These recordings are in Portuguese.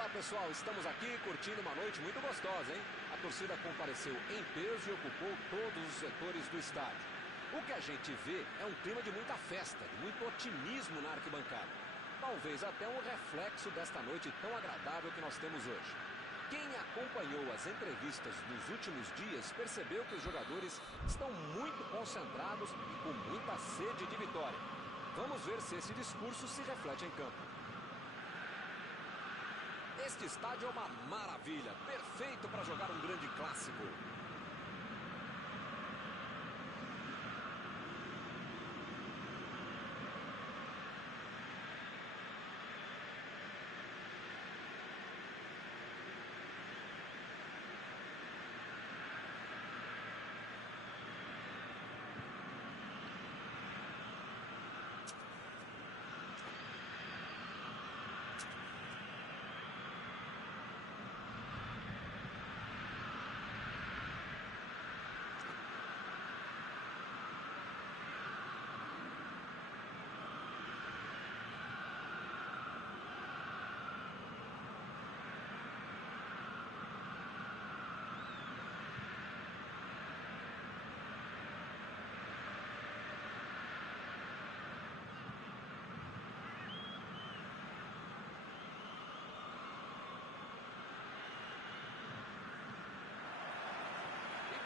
Olá pessoal, estamos aqui curtindo uma noite muito gostosa, hein? A torcida compareceu em peso e ocupou todos os setores do estádio. O que a gente vê é um clima de muita festa, de muito otimismo na arquibancada. Talvez até um reflexo desta noite tão agradável que nós temos hoje. Quem acompanhou as entrevistas nos últimos dias percebeu que os jogadores estão muito concentrados e com muita sede de vitória. Vamos ver se esse discurso se reflete em campo. Este estádio é uma maravilha, perfeito para jogar um grande clássico.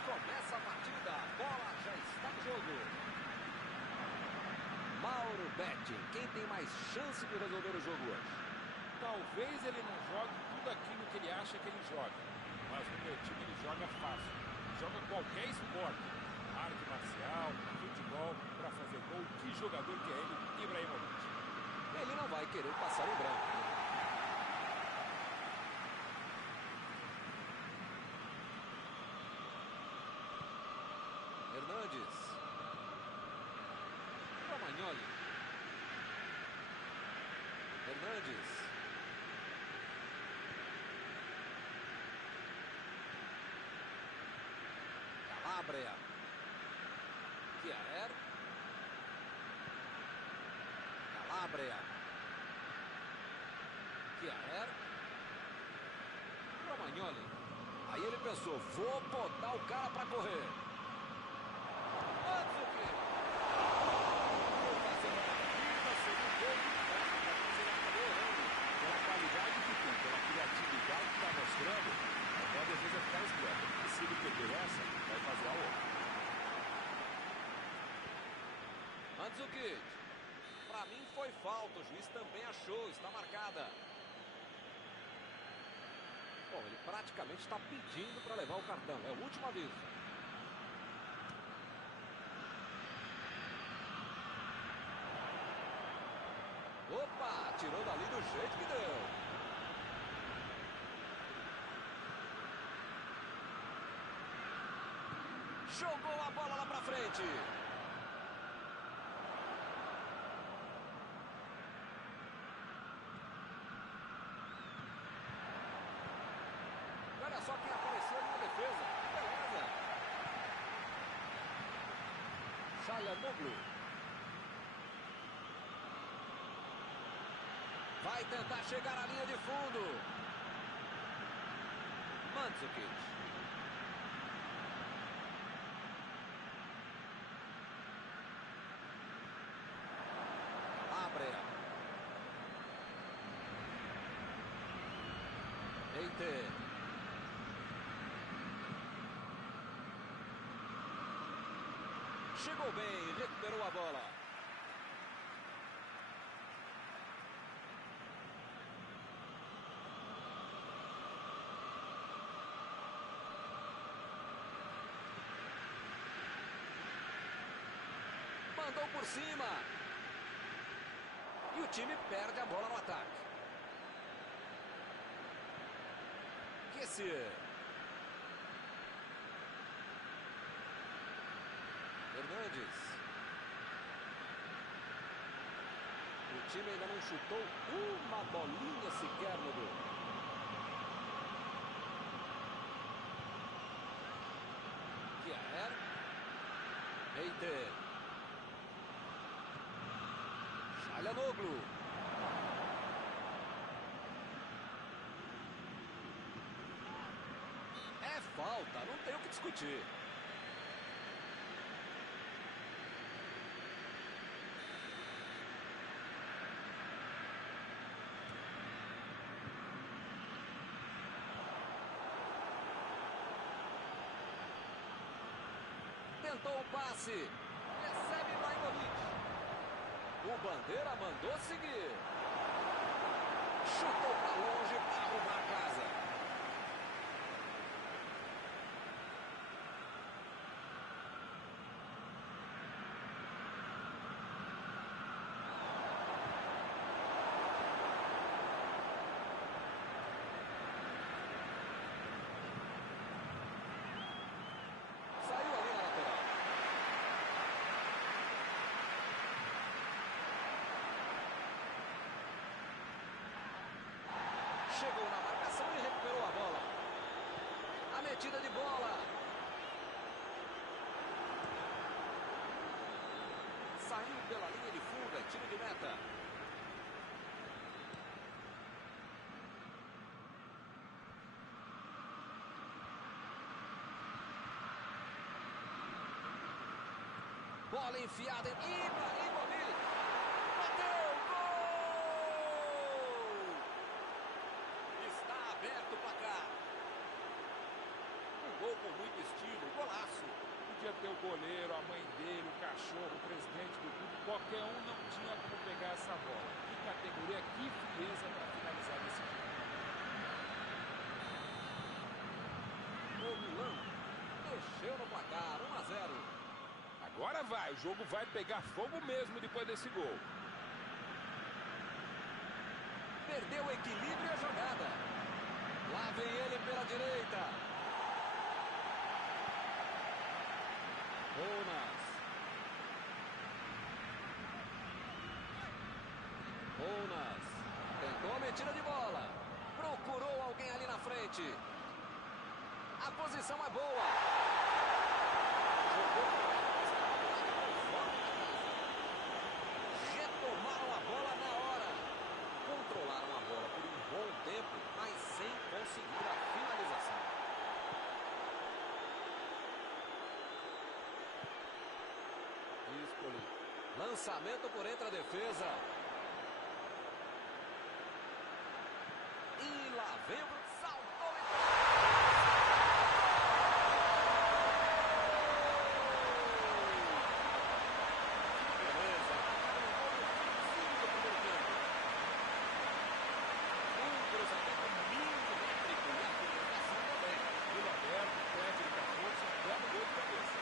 Começa a partida, a bola já está em jogo. Mauro Betting, quem tem mais chance de resolver o jogo hoje? Talvez ele não jogue tudo aquilo que ele acha que ele joga, mas no meu time ele joga fácil. Joga qualquer esporte, arte marcial, futebol, para fazer gol. Que jogador que é ele, Ibrahimovic? Ele não vai querer passar em branco. Hernandes. Romagnoli. Hernandes. Calabria. Kjaer. Calabria. Kjaer. Romagnoli. Aí ele pensou, vou botar o cara para correr. A defesa ficar esperta. E se ele perder essa, vai fazer a outra. Mandzukic. Pra mim foi falta. O juiz também achou. Está marcada. Bom, ele praticamente está pedindo para levar o cartão. É o último aviso. Opa! Tirou dali do jeito que deu. Jogou a bola lá pra frente. Olha só quem apareceu ali na defesa. Beleza. Çalhanoğlu. Vai tentar chegar à linha de fundo. Mandzukic. Eite. Chegou bem, recuperou a bola. Mandou por cima. E o time perde a bola no ataque. Kessié. Hernandes. O time ainda não chutou uma bolinha sequer no gol. Kjaer. Eite. Çalhanoğlu. falta, não tem o que discutir. Tentou o passe. Recebe Ibrahimovic. O Bandeira mandou seguir. Chutou para longe para arrumar a casa. Saiu ali na lateral. Chegou na marcação e recuperou a bola. A metida de bola. Saiu pela linha de fuga, tiro de meta. Bola enfiada em Ibrahimovic. Bateu, gol! Está aberto o placar. Um gol com muito estilo, golaço. Podia ter o goleiro, a mãe dele, o cachorro, o presidente do clube. Qualquer um não tinha como pegar essa bola. Que categoria, que frieza para finalizar desse time. O Milan mexeu no placar, 1-0. Agora vai, o jogo vai pegar fogo mesmo depois desse gol. Perdeu o equilíbrio e a jogada. Lá vem ele pela direita. Bonas. Tentou a metida de bola. Procurou alguém ali na frente. A posição é boa. Jogou. Retomaram a bola na hora. Controlaram a bola por um bom tempo, mas sem conseguir a finalização. Escolhi. Lançamento por entre a defesa. E lá vem o saltou e beleza. Um cruzamento milimétrico e a finalização também. Tudo aberto, frente de 14, dando gol de cabeça.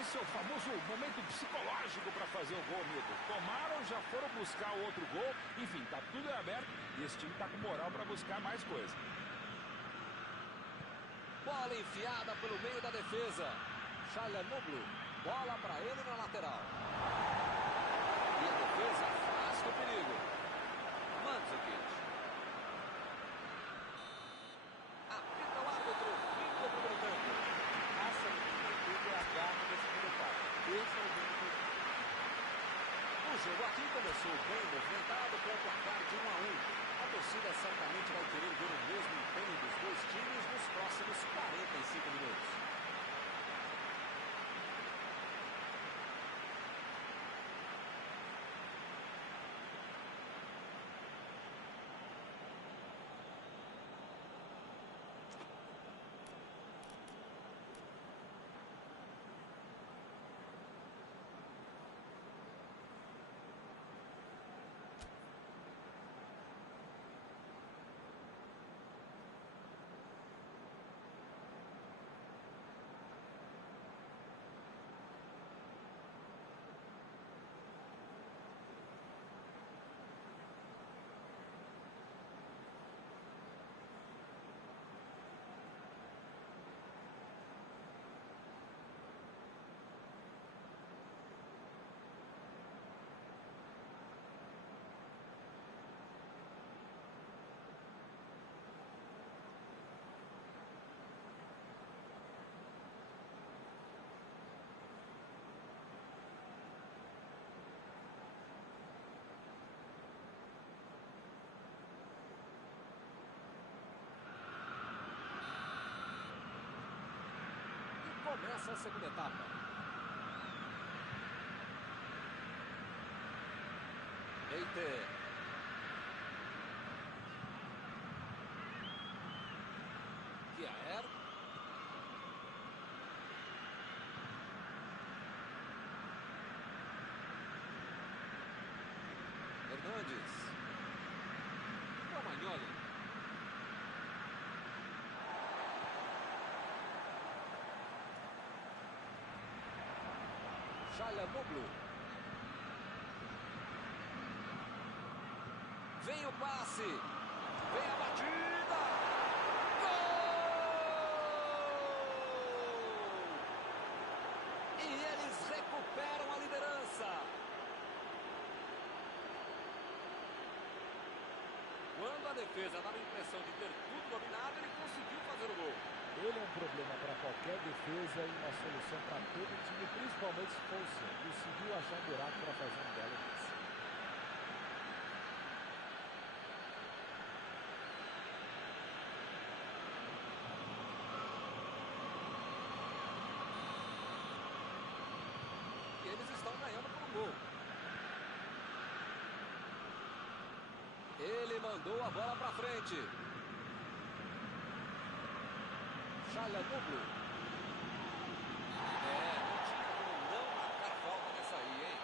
Esse é o famoso momento psicológico para fazer o gol, amigo. Tomaram, já foram buscar o outro gol. Enfim, tá tudo aberto e esse time tá com moral para buscar mais coisa. Bola enfiada pelo meio da defesa. Çalhanoğlu. Bola para ele na lateral. E a defesa afasta o perigo. Mandzukic. Apita o árbitro. Fim do primeiro tempo. Raça do time é a garra da segunda parte. Esse é o jogo do time. O jogo aqui começou bem movimentado com o placar de 1-1. A torcida certamente vai querer ver o mesmo empenho dos dois times nos próximos 45 minutos. começa a segunda etapa. Eite. Kiaer. Hernandes. Romagnoli. Çalhanoğlu. Vem o passe. Vem a batida. Gol! E eles recuperam a liderança. Quando a defesa dava a impressão de ter tudo dominado, ele conseguiu fazer o gol. Ele é um problema para qualquer defesa e uma solução para todo o time, principalmente se for o seu. Conseguiu achar um buraco para fazer um belo passe. E eles estão ganhando por um gol. Ele mandou a bola para frente. Çalhanoğlu. Não tinha como não marcar falta nessa aí, hein?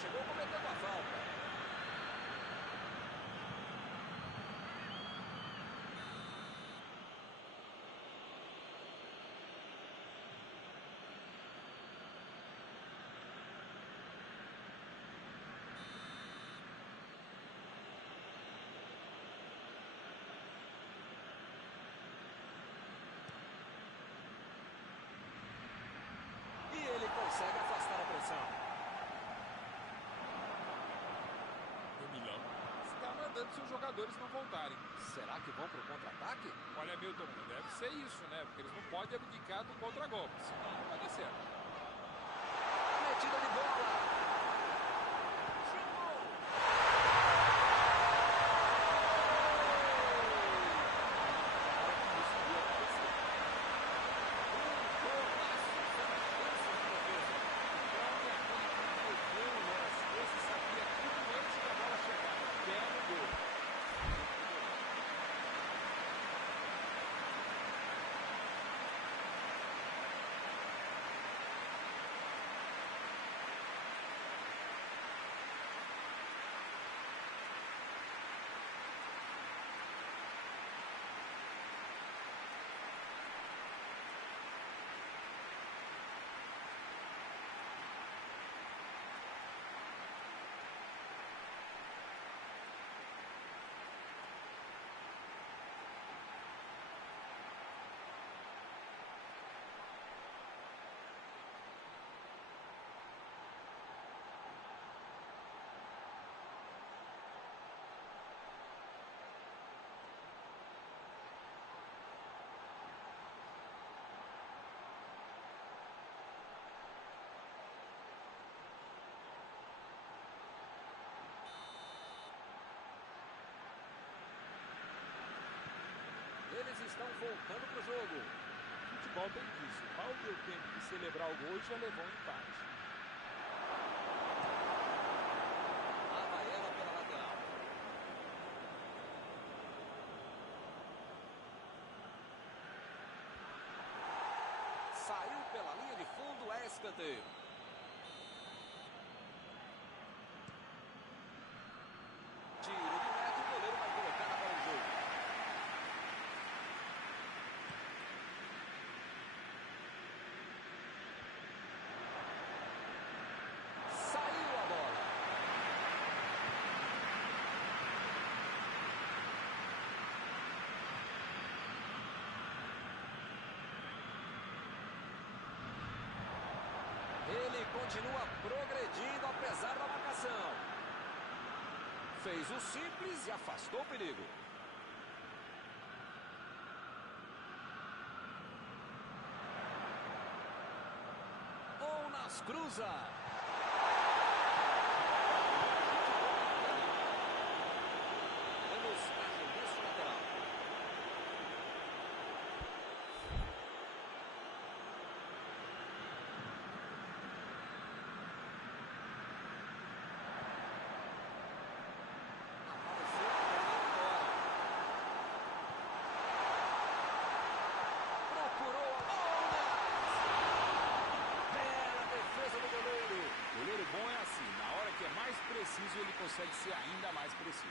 Chegou cometendo a falta. E ele consegue afastar a pressão. Está mandando seus jogadores não voltarem. Será que vão para o contra-ataque? Olha, Milton, deve ser isso, né? Porque eles não podem abdicar do contra-golpe, senão não vai dar certo. Metida de bola. Eles estão voltando para o jogo. Futebol tem disso. Mal deu tempo de celebrar o gol e já levou um empate. Lá vai ela pela lateral. Saiu pela linha de fundo, é escanteio. Tiro de meta, o goleiro vai colocar na bola em jogo. Saiu a bola. continua progredindo apesar da marcação. Fez o simples e afastou o perigo. Ounas cruza. Vamos para arremesso lateral. Preciso, ele consegue ser ainda mais preciso.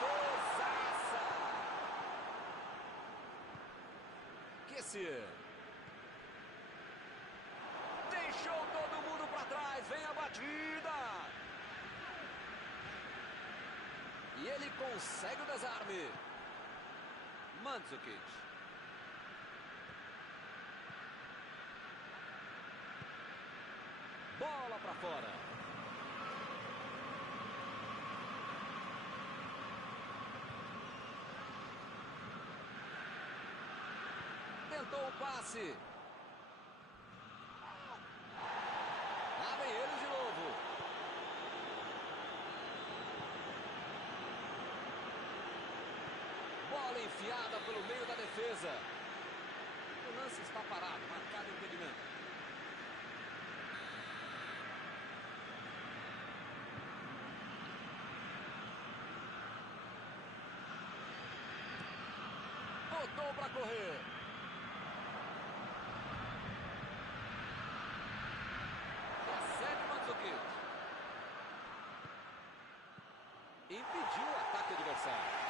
Defesaça! Kessier. Deixou todo mundo para trás, vem a batida! E ele consegue o desarme. Mandzukic. Bola para fora. Tentou o passe. Lá vem ele de novo. Bola enfiada pelo meio da defesa. O lance está parado, marcado impedimento. Botou para correr. Recebe Mandzukic. Impediu o ataque adversário.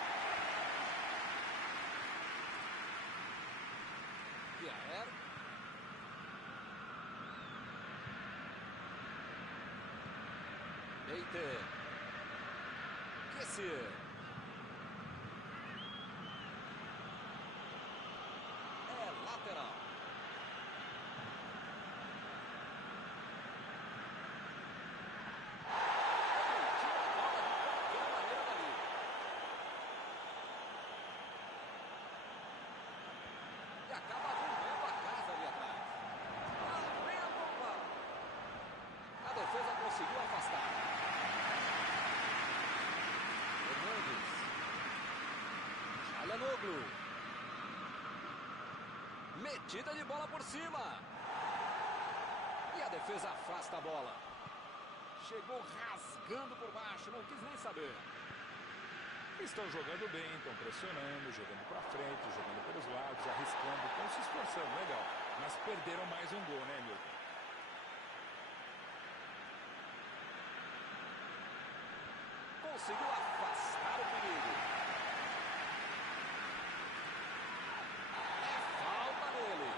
Pierre. Eite. Kessier. É lateral. Acaba arrumando a casa ali atrás. Lá vem a bomba. A defesa conseguiu afastar. Hernandes. Çalhanoğlu. Metida de bola por cima. E a defesa afasta a bola. Chegou rasgando por baixo, não quis nem saber. Estão jogando bem, estão pressionando, jogando para frente, jogando pelos lados, arriscando, estão se esforçando, legal. Mas perderam mais um gol, né, Milton? Conseguiu afastar o perigo. É falta nele.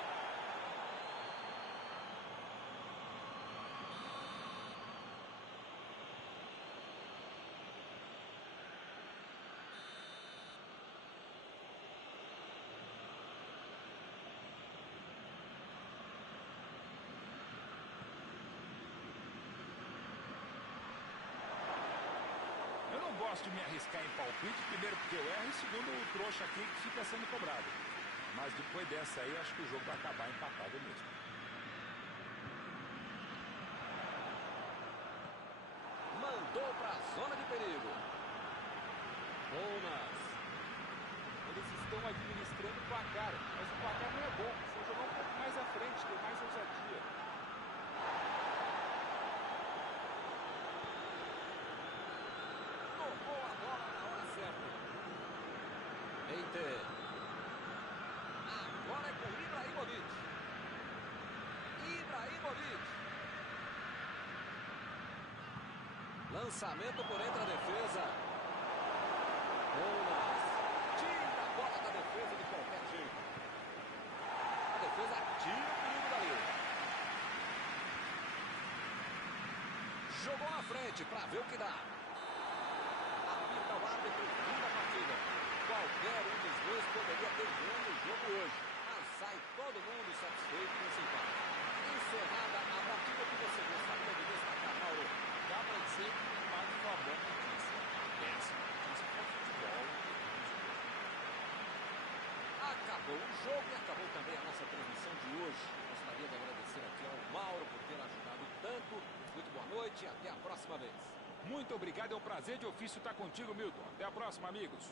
Eu não gosto de me arriscar em palpite, primeiro porque eu erro e segundo o trouxa aqui que fica sendo cobrado. Mas depois dessa aí, acho que o jogo vai acabar empatado mesmo. Mandou para a zona de perigo. Ounas. Eles estão administrando o placar, mas o placar não é bom. Precisa jogar um pouco mais à frente, ter mais ousadia. Tocou a bola na hora certa. Eite. Agora é com Ibrahimovic. Ibrahimovic. Lançamento por entre a defesa. Ounas. Tira a bola da defesa de qualquer jeito. A defesa tira o perigo dali. Jogou na frente para ver o que dá. Apita o árbitro, fim da partida. Qualquer um dos dois poderia ter ganho o jogo hoje, mas sai todo mundo satisfeito com esse empate. Encerrada a partida, que você gostaria de destacar, Mauro? Dá para dizer que o empate foi uma boa notícia. Péssima notícia para o futebol. Acabou o jogo e acabou também a nossa transmissão de hoje. Gostaria de agradecer aqui ao Mauro por ter ajudado tanto. Muito boa noite e até a próxima vez. Muito obrigado, é um prazer de ofício estar contigo, Milton. Até a próxima, amigos.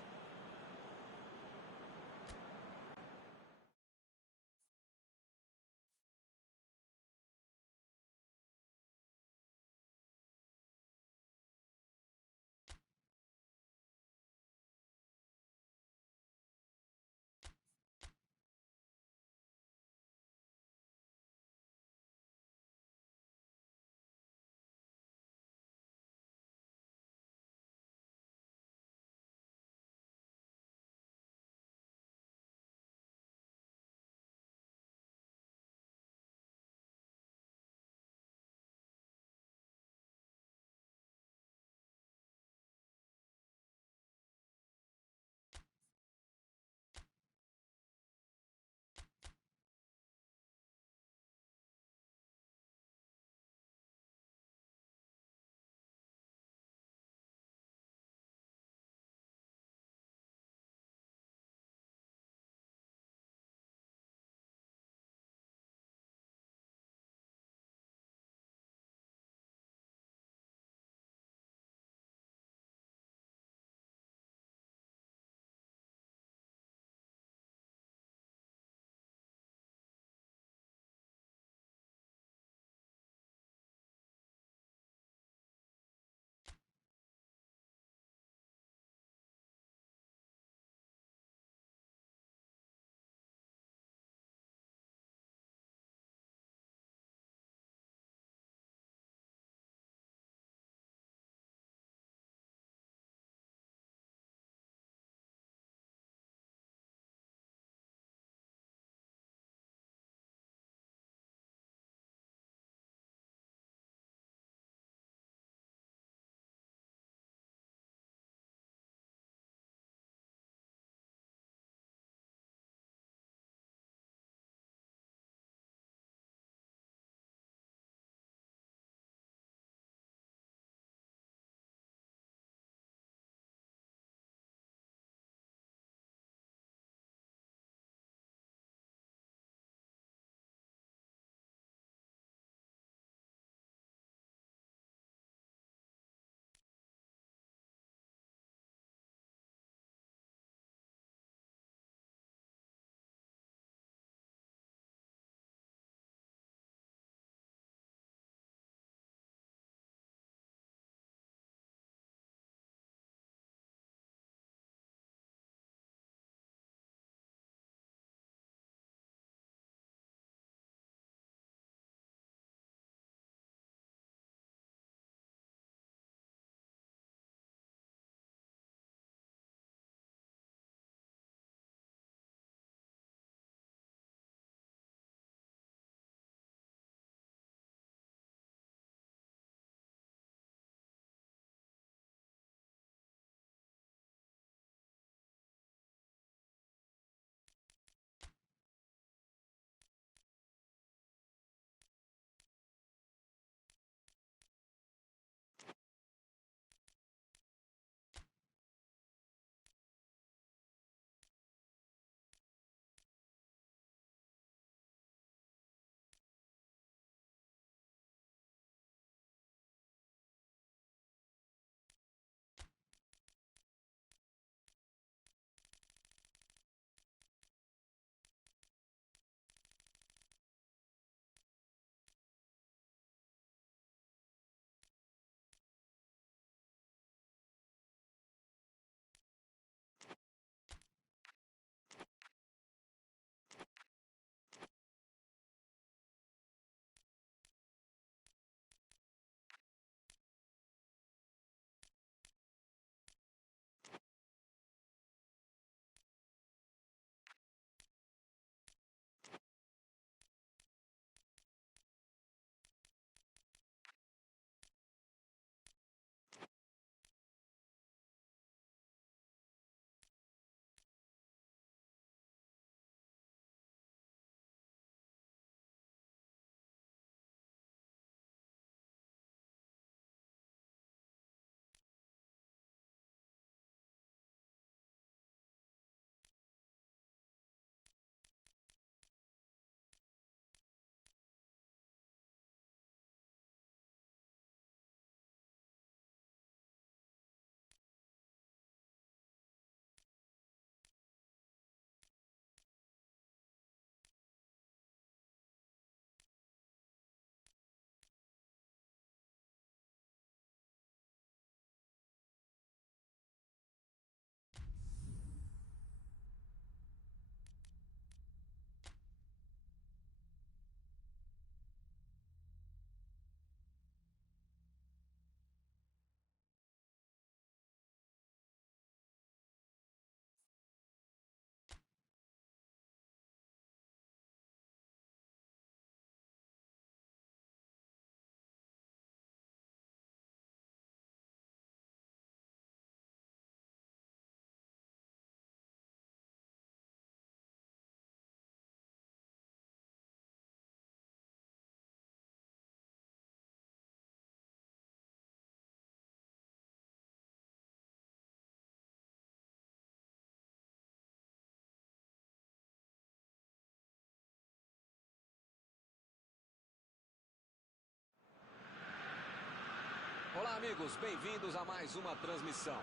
Olá, amigos, bem-vindos a mais uma transmissão.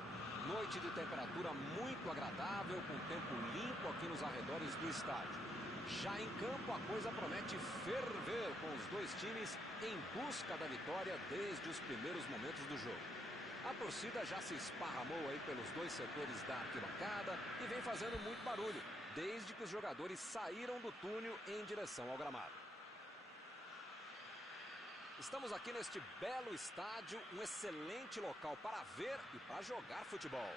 Noite de temperatura muito agradável, com tempo limpo aqui nos arredores do estádio. Já em campo, a coisa promete ferver, com os dois times em busca da vitória desde os primeiros momentos do jogo. A torcida já se esparramou aí pelos dois setores da arquibancada e vem fazendo muito barulho, desde que os jogadores saíram do túnel em direção ao gramado. Estamos aqui neste belo estádio, um excelente local para ver e para jogar futebol.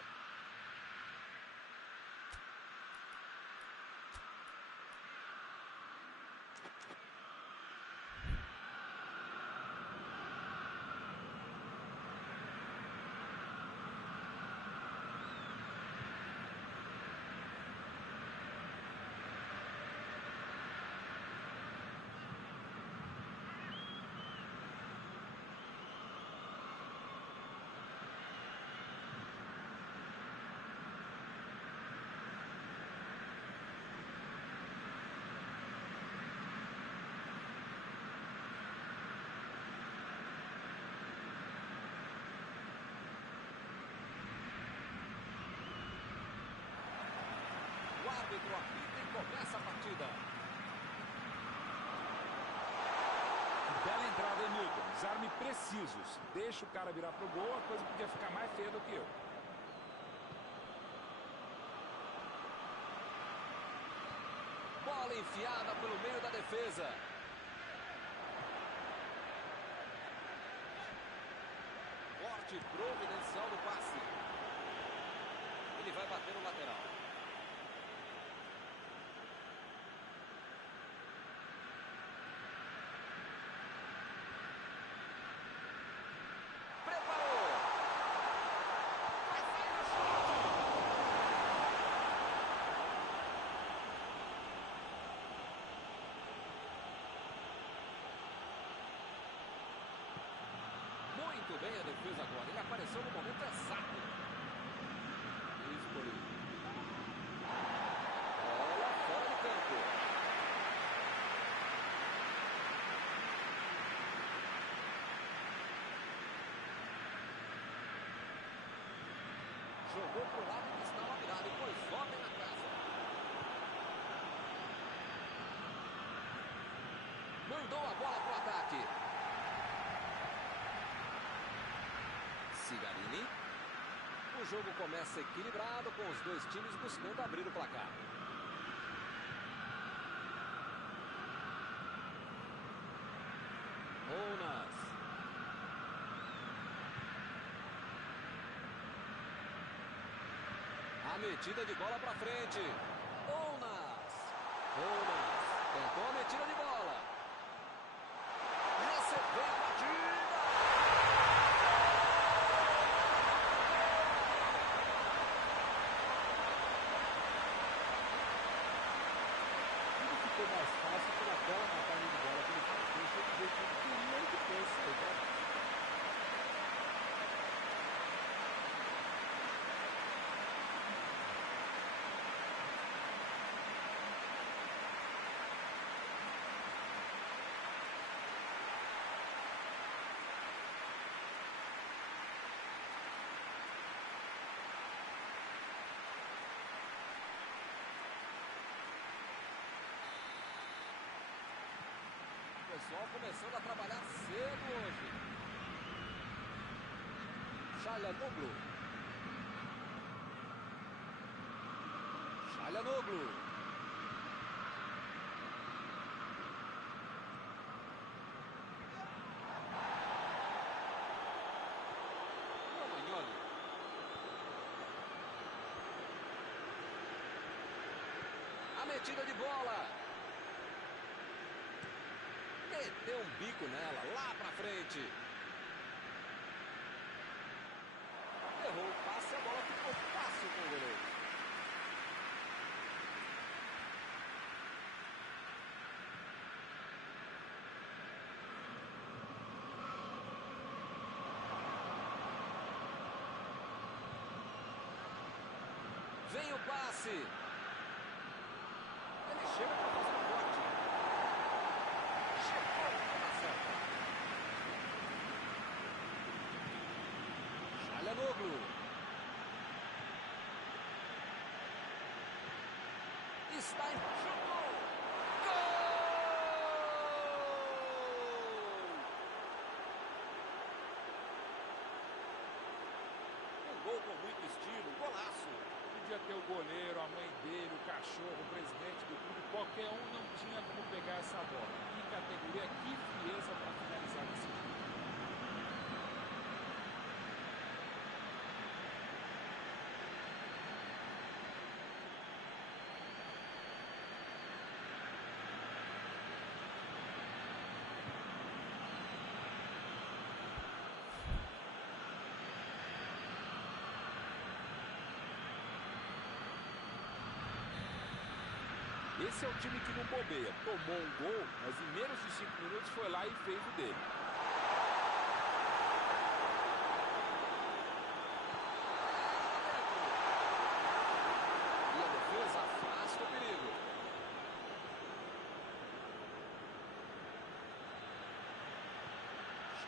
O árbitro apita e começa a partida. Bela entrada, hein, Milton? Desarme precisos. Deixa o cara virar pro gol, a coisa podia ficar mais feia do que eu. Bola enfiada pelo meio da defesa. Corte providencial do passe. Ele vai bater no lateral. Muito bem a defesa agora. Ele apareceu no momento exato. Escolhi. Bola fora do campo. Jogou pro lado que estava virado e pôs ordem na casa. Mandou a bola pro ataque. Cigarini. O jogo começa equilibrado, com os dois times buscando abrir o placar. Ounas. A metida de bola para frente. Ounas. Tentou a metida de bola. Recebeu a batida. Ficou mais fácil pela bela matagem de bola que ele fez. Deixou de ver que ele queria e que fez isso aí, tá? O pessoal começando a trabalhar cedo hoje. Çalhanoğlu. Romagnoli. A metida de bola. Meteu um bico nela, lá pra frente. Errou o passe, a bola ficou fácil com o goleiro. Vem o passe. Ele chega para fazer o corte. Chegou na certa. Está em... Chutou! Gol! Um gol com muito estilo, golaço. Podia ter o goleiro, a mãe dele, o cachorro, o presidente do clube, qualquer um não tinha como pegar essa bola. Que categoria, que frieza para finalizar desse jogo. Esse é o time que não bobeia. Tomou um gol, mas em menos de 5 minutos foi lá e fez o dele. E a defesa afasta o perigo.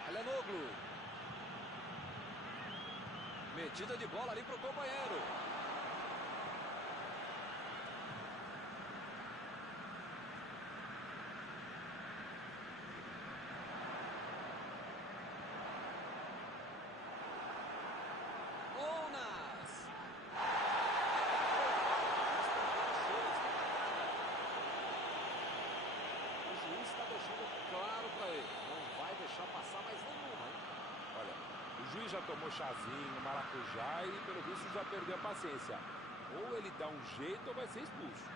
Çalhanoğlu. Metida de bola ali para o companheiro. Passar mais nenhuma, hein? Olha, o juiz já tomou chazinho, maracujá e pelo visto já perdeu a paciência. Ou ele dá um jeito ou vai ser expulso.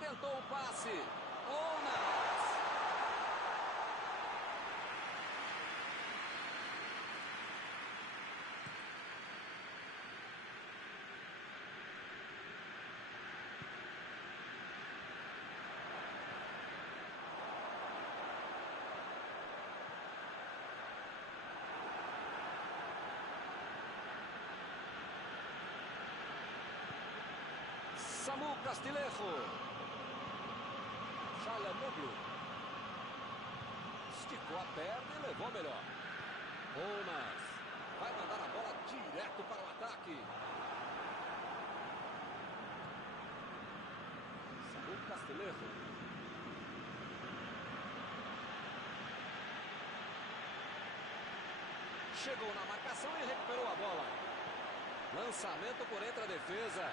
Tentou o passe. Ounas. Samu Castillejo. Çalhanoğlu. Esticou a perna e levou melhor. Ounas. Vai mandar a bola direto para o ataque. Samu Castillejo. Chegou na marcação e recuperou a bola. Lançamento por entre a defesa.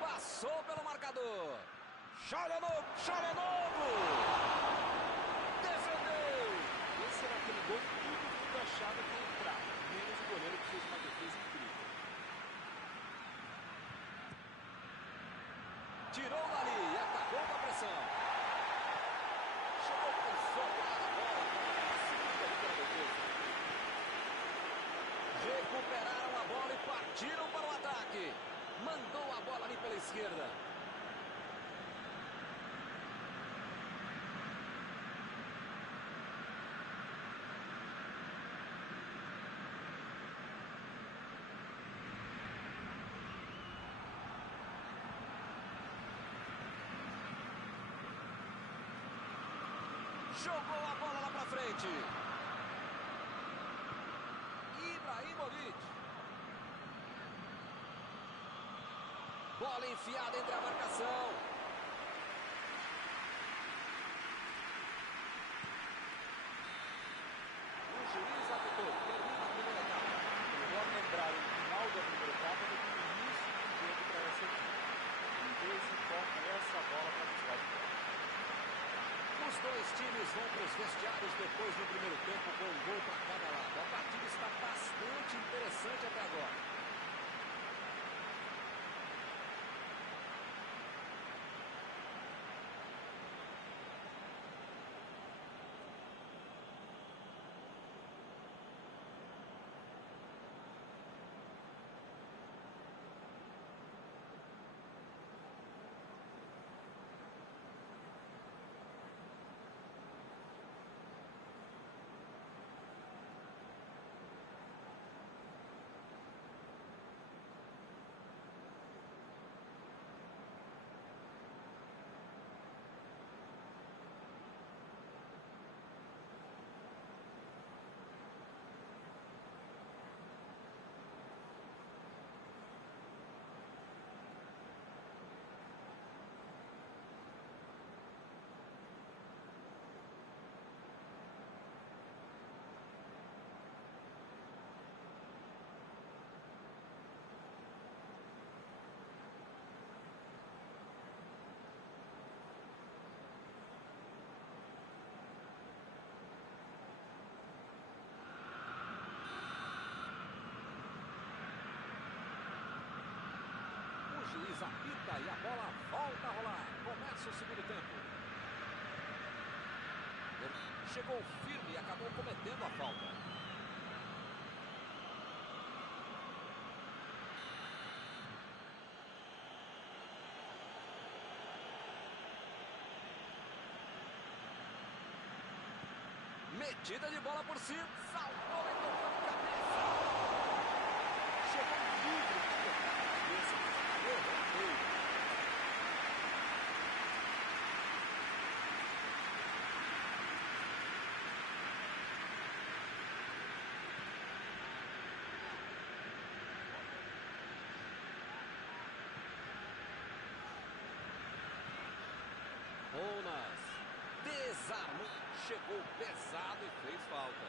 Passou pelo marcador. Çalhanoğlu. Defendeu. Esse era aquele gol que todo mundo achava que ia entrar. Menos o goleiro que fez uma defesa incrível. Tirou dali e atacou com a pressão. Chegou com sobrar a bola para a segunda pela defesa. Recuperaram a bola e partiram para o ataque. Mandou a bola ali pela esquerda. Jogou a bola lá pra frente. Ibrahimovic. Bola enfiada entre a marcação. O juiz apitou. Termina a primeira etapa. Melhor lembrar o final da primeira etapa do que o início do jogo para essa equipe. Em vez de toca essa bola para buscar de volta. Os dois times vão para os vestiários depois do primeiro tempo com um gol para cada lado. A partida está bastante interessante até agora. juiz apita e a bola volta a rolar. Começa o segundo tempo. Ele chegou firme e acabou cometendo a falta. Metida de bola por cima. Saltou e tocou de cabeça. Chegou livre para tocar de cabeça. Bonas desarmou, chegou pesado e fez falta.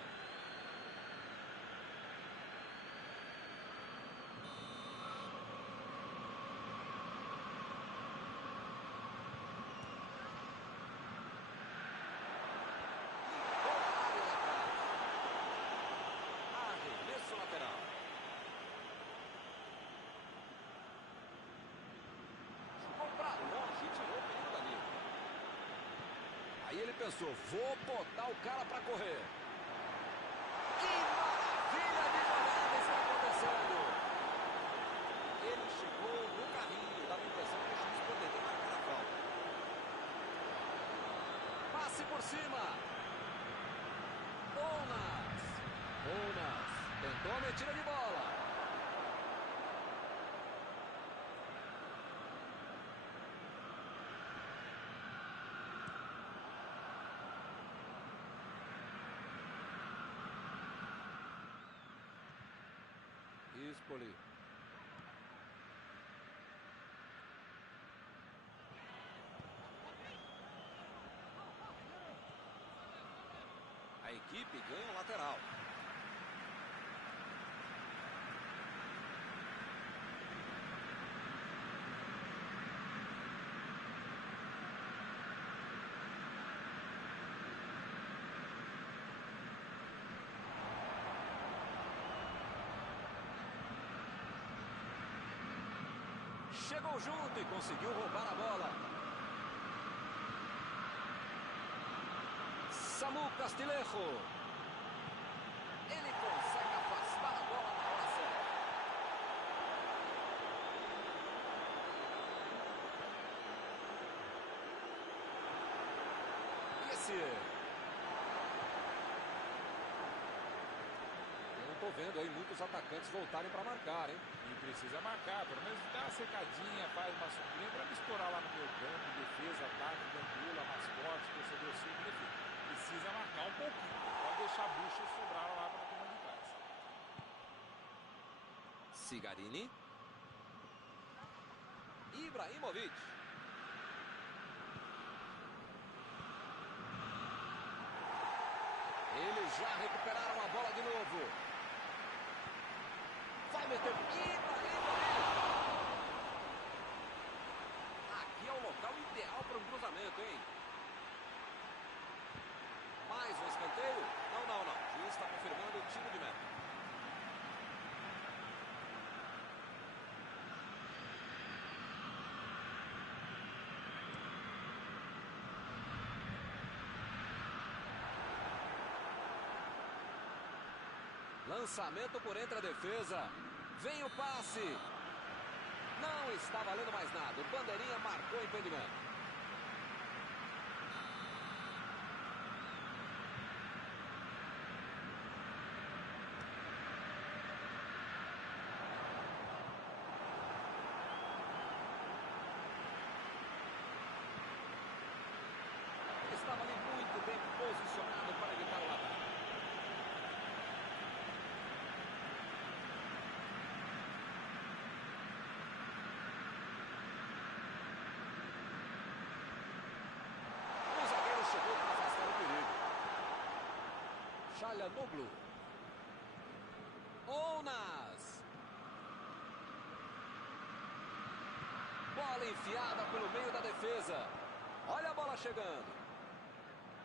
Arremesso lateral. Jogou pra longe e tirou o perigo dali. Aí ele pensou, vou botar o cara para correr. Que maravilha de jogada está acontecendo. Ele chegou no caminho, dava a impressão que o juiz poderia marcar a falta. Passe por cima. Bonas tentou a metida de bola. Espoli. A equipe ganha o lateral. Chegou junto e conseguiu roubar a bola. Samu Castillejo. Ele consegue afastar a bola na hora certa. Eu tô vendo aí muitos atacantes voltarem para marcar, hein? E precisa marcar, pelo menos dá uma secadinha, faz uma sombrinha para misturar lá no meio campo, defesa, ataque, gandula, mascote, torcedor simples, enfim. Precisa marcar um pouquinho, pode deixar a bucha sobrar lá para a turma de casa. Cigarini. Ibrahimovic. Eles já recuperaram a bola de novo. Vai meter Ibrahimovic. Aqui é o local ideal para um cruzamento, hein? Mais um escanteio? Não. O juiz está confirmando o tiro de meta. Lançamento por entre a defesa. Vem o passe. Não está valendo mais nada. O bandeirinha marcou o impedimento. Estava ali muito bem posicionado para evitar o ataque. Chegou para afastar o perigo. Çalhanoğlu. Onas. Bola enfiada pelo meio da defesa. Olha a bola chegando.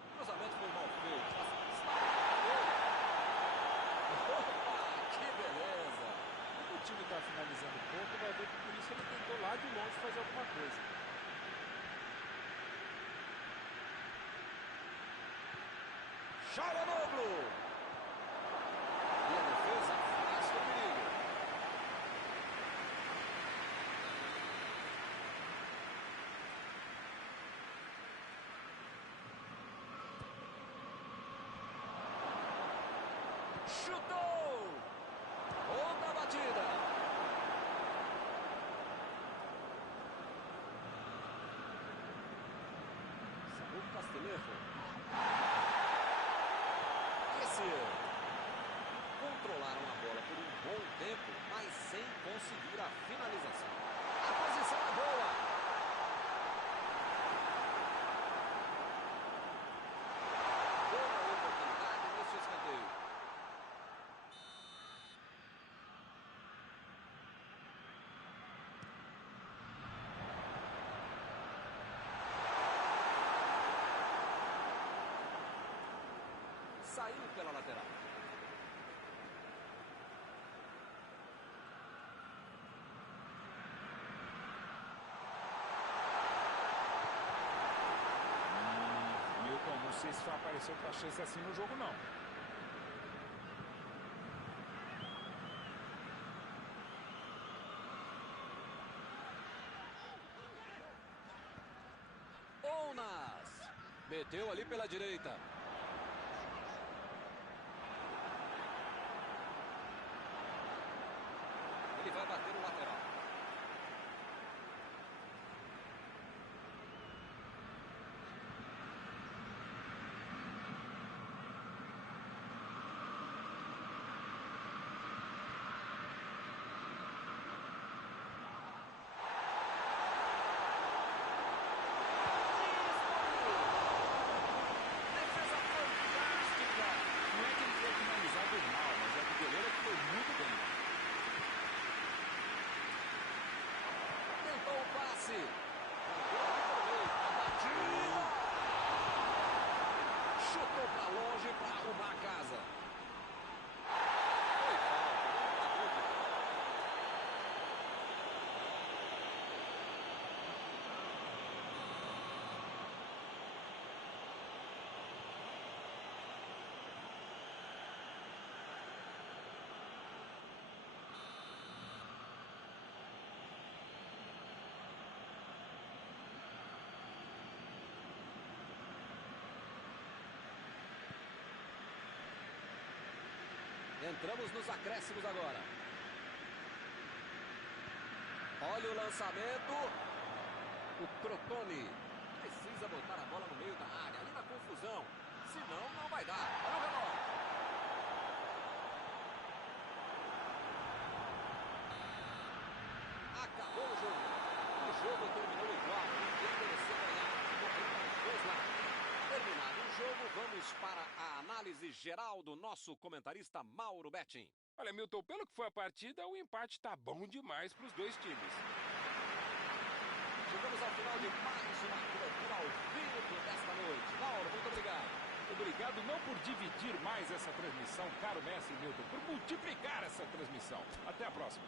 O cruzamento foi mal feito. Opa, que beleza. O time está finalizando pouco, vai ver que por isso que ele tentou lá de longe fazer alguma coisa. Çalhanoğlu. E a defesa afasta o perigo. Chutou! Outra batida. Saúl Castillejo. Controlaram a bola por um bom tempo, mas sem conseguir a finalização. A posição é boa. Boa oportunidade nesse escanteio. Saiu pela lateral. Milton, não sei se vai aparecer outra chance assim no jogo, não. Ounas meteu ali pela direita. Ele vai bater o lateral. Defesa fantástica. Não é que ele foi finalizado mal, mas é que o goleiro foi muito bem. Tentou o passe. Mandou ali pelo meio. A batida. Chutou pra longe pra arrumar a casa. Foi falta, não tá muito. Entramos nos acréscimos agora. Olha o lançamento. O Crotone precisa botar a bola no meio da área, ali na confusão. Senão, não vai dar. Olha o relógio. Acabou o jogo. O jogo terminou igual. Ninguém mereceu ganhar. Correndo os dois lados. Terminado o jogo, vamos para a análise geral do nosso comentarista Mauro Betting. Olha, Milton, pelo que foi a partida, o empate tá bom demais para os dois times. Chegamos ao final de mais uma cobertura ao vivo desta noite. Mauro, muito obrigado. Obrigado não por dividir mais essa transmissão, caro mestre Milton, por multiplicar essa transmissão. Até a próxima.